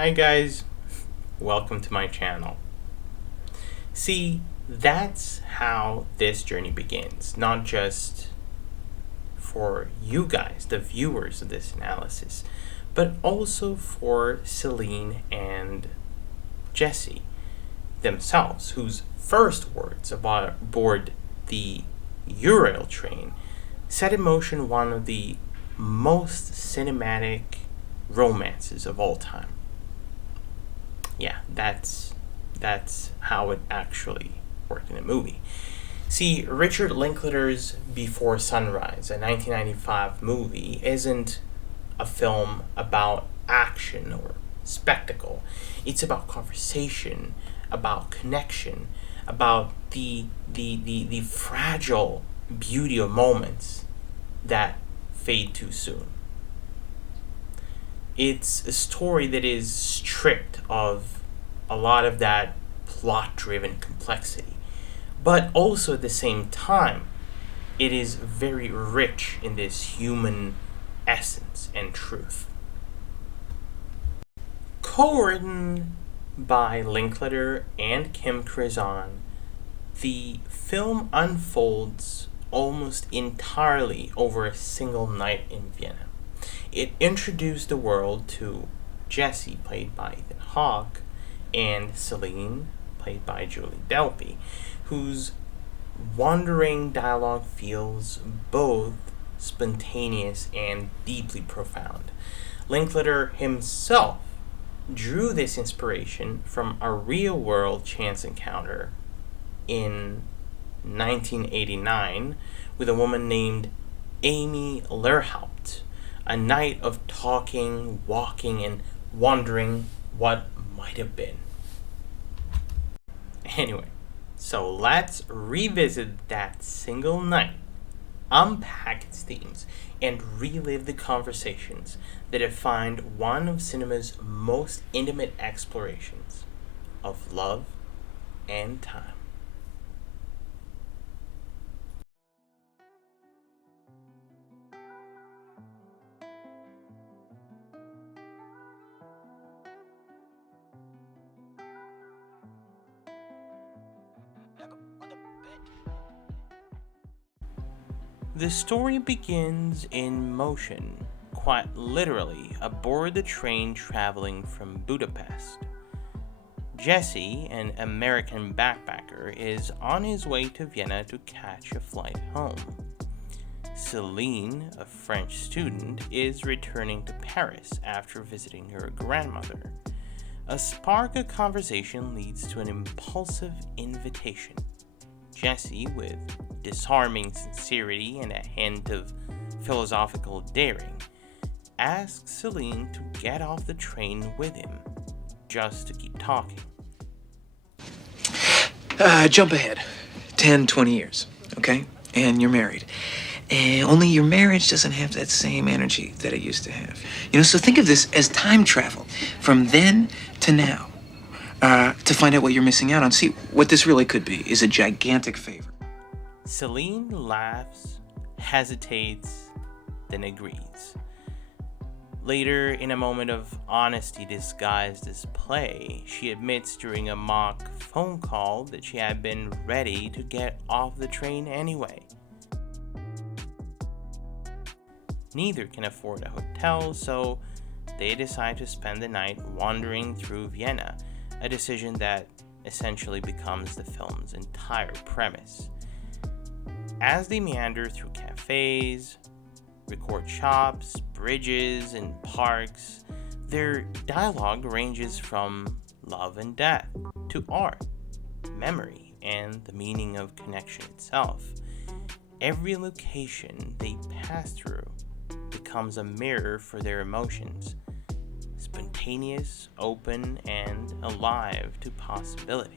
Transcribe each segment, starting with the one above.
Hi guys, welcome to my channel. See, that's how this journey begins, not just for you guys, the viewers of this analysis, but also for Céline and Jesse themselves, whose first words aboard the Eurail train set in motion one of the most cinematic romances of all time. Yeah, that's how it actually worked in a movie. See, Richard Linklater's Before Sunrise, a 1995 movie, isn't a film about action or spectacle. It's about conversation, about connection, about the fragile beauty of moments that fade too soon. It's a story that is stripped of a lot of that plot-driven complexity, but also at the same time, it is very rich in this human essence and truth. Co-written by Linklater and Kim Krizan, the film unfolds almost entirely over a single night in Vienna. It introduced the world to Jesse, played by Ethan Hawke, and Céline, played by Julie Delpy, whose wandering dialogue feels both spontaneous and deeply profound. Linklater himself drew this inspiration from a real-world chance encounter in 1989 with a woman named Amy Lerhaupt, a night of talking, walking, and wondering what might have been. Anyway, so let's revisit that single night, unpack its themes, and relive the conversations that defined one of cinema's most intimate explorations of love and time. The story begins in motion, quite literally, aboard the train traveling from Budapest. Jesse, an American backpacker, is on his way to Vienna to catch a flight home. Céline, a French student, is returning to Paris after visiting her grandmother. A spark of conversation leads to an impulsive invitation. Jesse, with disarming sincerity and a hint of philosophical daring, asks Céline to get off the train with him, just to keep talking. Jump ahead 10, 20 years, okay? And you're married. And only your marriage doesn't have that same energy that it used to have. So think of this as time travel from then to now. To find out what you're missing out on. See, what this really could be is a gigantic favor. Céline laughs, hesitates, then agrees. Later, in a moment of honesty disguised as play, she admits during a mock phone call that she had been ready to get off the train anyway. Neither can afford a hotel, so they decide to spend the night wandering through Vienna, a decision that essentially becomes the film's entire premise. As they meander through cafes, record shops, bridges, and parks, their dialogue ranges from love and death to art, memory, and the meaning of connection itself. Every location they pass through becomes a mirror for their emotions, spontaneous, open, and alive to possibility.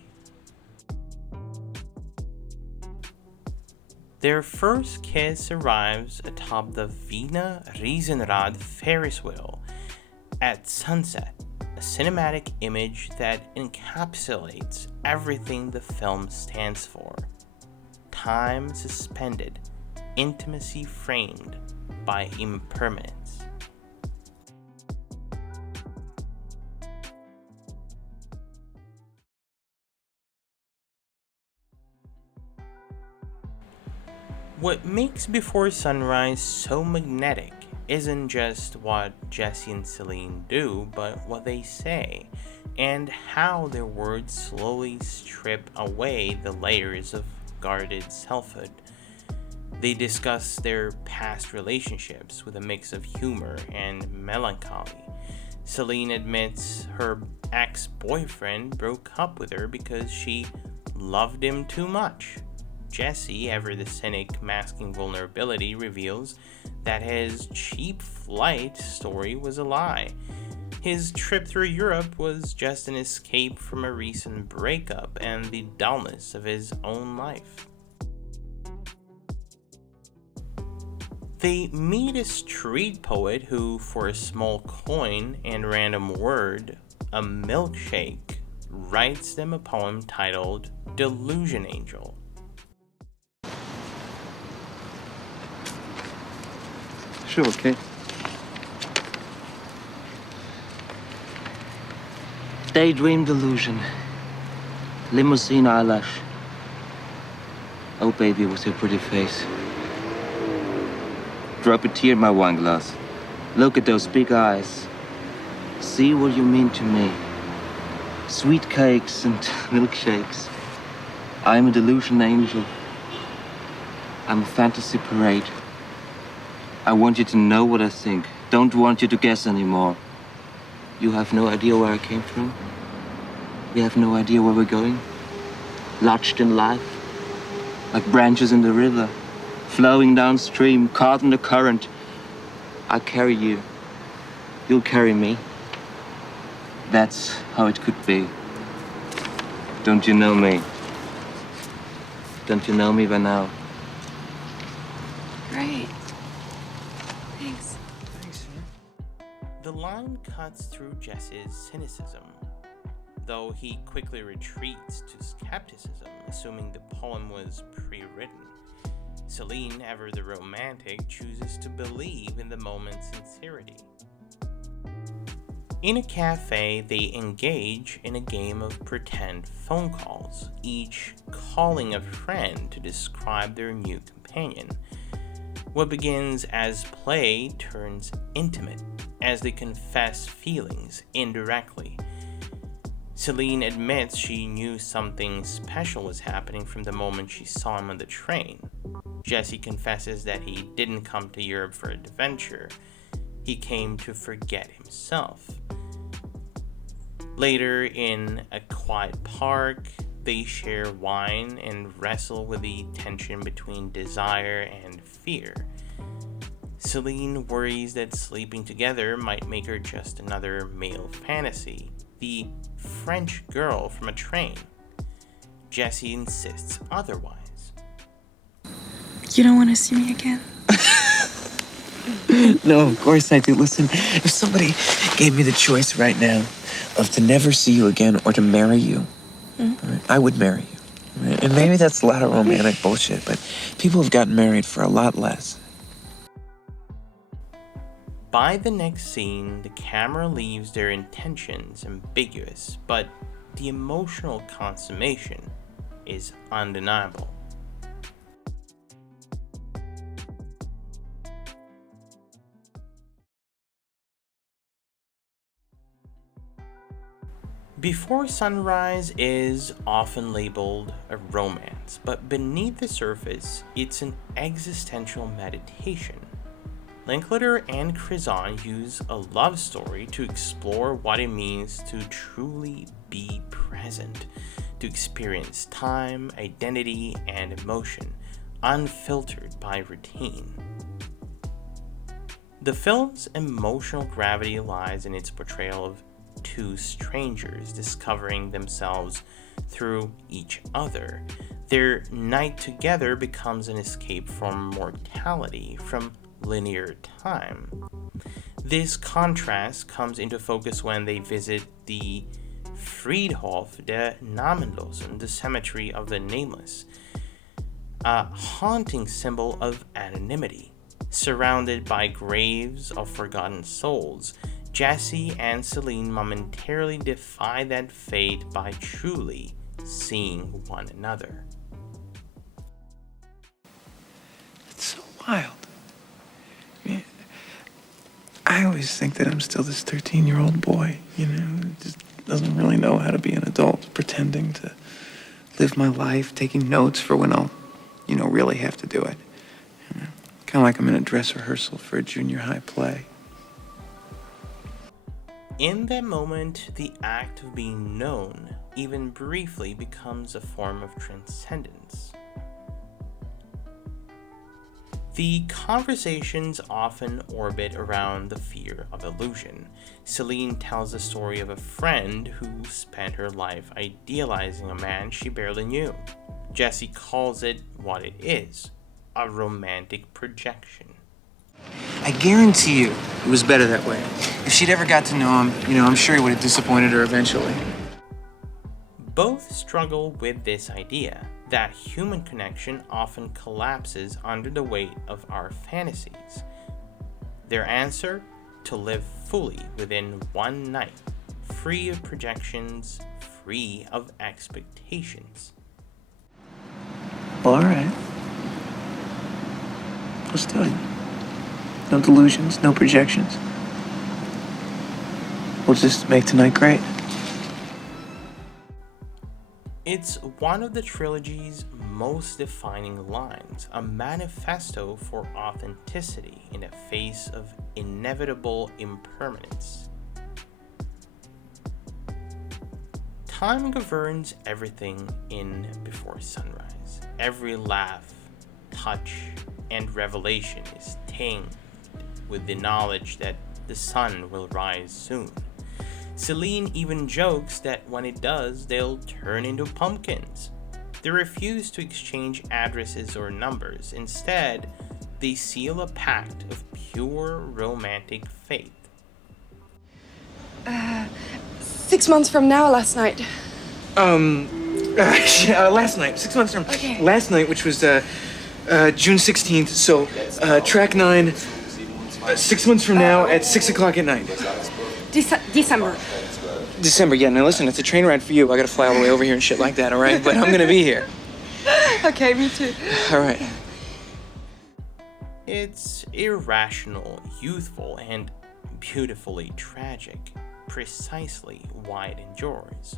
Their first kiss arrives atop the Vienna Riesenrad Ferris wheel at sunset, a cinematic image that encapsulates everything the film stands for. Time suspended, intimacy framed by impermanence. What makes Before Sunrise so magnetic isn't just what Jesse and Céline do, but what they say, and how their words slowly strip away the layers of guarded selfhood. They discuss their past relationships with a mix of humor and melancholy. Céline admits her ex-boyfriend broke up with her because she loved him too much. Jesse, ever the cynic masking vulnerability, reveals that his cheap flight story was a lie. His trip through Europe was just an escape from a recent breakup and the dullness of his own life. They meet a street poet who, for a small coin and random word, a milkshake, writes them a poem titled Delusion Angel. Sure, okay. Daydream delusion. Limousine eyelash. Oh, baby, with your pretty face. Drop a tear in my wine glass. Look at those big eyes. See what you mean to me. Sweet cakes and milkshakes. I'm a delusion angel. I'm a fantasy parade. I want you to know what I think. Don't want you to guess anymore. You have no idea where I came from. You have no idea where we're going. Lodged in life, like branches in the river, flowing downstream, caught in the current. I carry you. You'll carry me. That's how it could be. Don't you know me? Don't you know me by now? Great. Thanks. The line cuts through Jesse's cynicism, though he quickly retreats to skepticism, assuming the poem was pre-written. Céline, ever the romantic, chooses to believe in the moment's sincerity. In a cafe, they engage in a game of pretend phone calls, each calling a friend to describe their new companion. What begins as play turns intimate as they confess feelings indirectly. Céline admits she knew something special was happening from the moment she saw him on the train. Jesse confesses that he didn't come to Europe for adventure. He came to forget himself. Later, in a quiet park, they share wine and wrestle with the tension between desire and fear. Céline worries that sleeping together might make her just another male fantasy, the French girl from a train. Jesse insists otherwise. You don't want to see me again? No, of course I do. Listen, if somebody gave me the choice right now of to never see you again or to marry you, right, I would marry you. Right? And maybe that's a lot of romantic bullshit, but people have gotten married for a lot less. By the next scene, the camera leaves their intentions ambiguous, but the emotional consummation is undeniable. Before Sunrise is often labeled a romance, but beneath the surface, it's an existential meditation. Linklater and Céline use a love story to explore what it means to truly be present, to experience time, identity, and emotion, unfiltered by routine. The film's emotional gravity lies in its portrayal of two strangers discovering themselves through each other. Their night together becomes an escape from mortality, from linear time. This contrast comes into focus when they visit the Friedhof der Namenlosen, the cemetery of the nameless, a haunting symbol of anonymity. Surrounded by graves of forgotten souls, Jesse and Céline momentarily defy that fate by truly seeing one another. wild. I always think that I'm still this 13-year-old boy, just doesn't really know how to be an adult, pretending to live my life, taking notes for when I'll, really have to do it. Kind of like I'm in a dress rehearsal for a junior high play. In that moment, the act of being known, even briefly, becomes a form of transcendence. The conversations often orbit around the fear of illusion. Céline tells the story of a friend who spent her life idealizing a man she barely knew. Jesse calls it what it is, a romantic projection. I guarantee you it was better that way. If she'd ever got to know him, I'm sure he would have disappointed her eventually. Both struggle with this idea that human connection often collapses under the weight of our fantasies. Their answer? To live fully within one night, free of projections, free of expectations. Well, all right. Let's do it. No delusions, no projections. We'll just make tonight great. It's one of the trilogy's most defining lines, a manifesto for authenticity in the face of inevitable impermanence. Time governs everything in Before Sunrise. Every laugh, touch, and revelation is tinged with the knowledge that the sun will rise soon. Céline even jokes that when it does, they'll turn into pumpkins. They refuse to exchange addresses or numbers. Instead, they seal a pact of pure romantic faith. 6 months from now, last night. Last night, 6 months from Okay. last night, which was June 16th. So, track 9, 6 months from now at 6 o'clock at night. December. December, yeah. Now listen, it's a train ride for you. I gotta fly all the way over here and shit like that, all right? But I'm gonna be here. Okay, me too. All right. It's irrational, youthful, and beautifully tragic, precisely why it endures.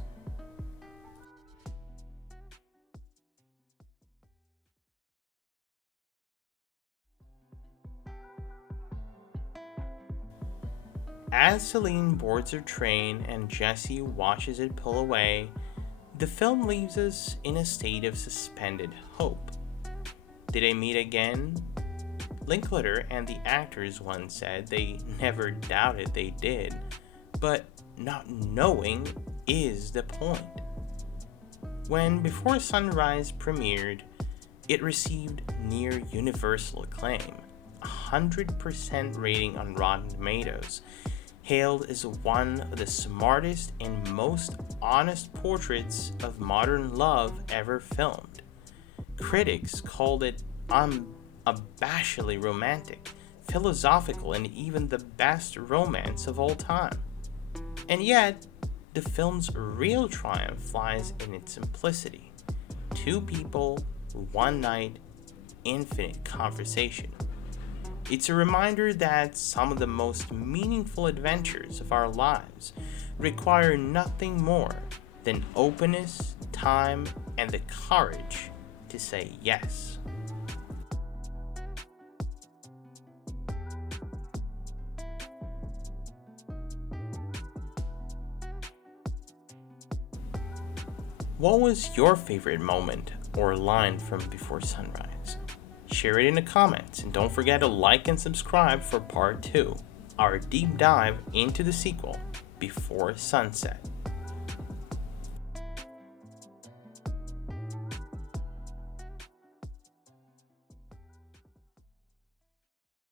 As Céline boards her train and Jesse watches it pull away, the film leaves us in a state of suspended hope. Did they meet again? Linklater and the actors once said they never doubted they did, but not knowing is the point. When Before Sunrise premiered, it received near universal acclaim, 100% rating on Rotten Tomatoes, hailed as one of the smartest and most honest portraits of modern love ever filmed. Critics called it unabashedly romantic, philosophical, and even the best romance of all time. And yet, the film's real triumph lies in its simplicity. 2 people, 1 night, infinite conversation. It's a reminder that some of the most meaningful adventures of our lives require nothing more than openness, time, and the courage to say yes. What was your favorite moment or line from Before Sunrise? Share it in the comments, and don't forget to like and subscribe for part 2, our deep dive into the sequel, Before Sunset.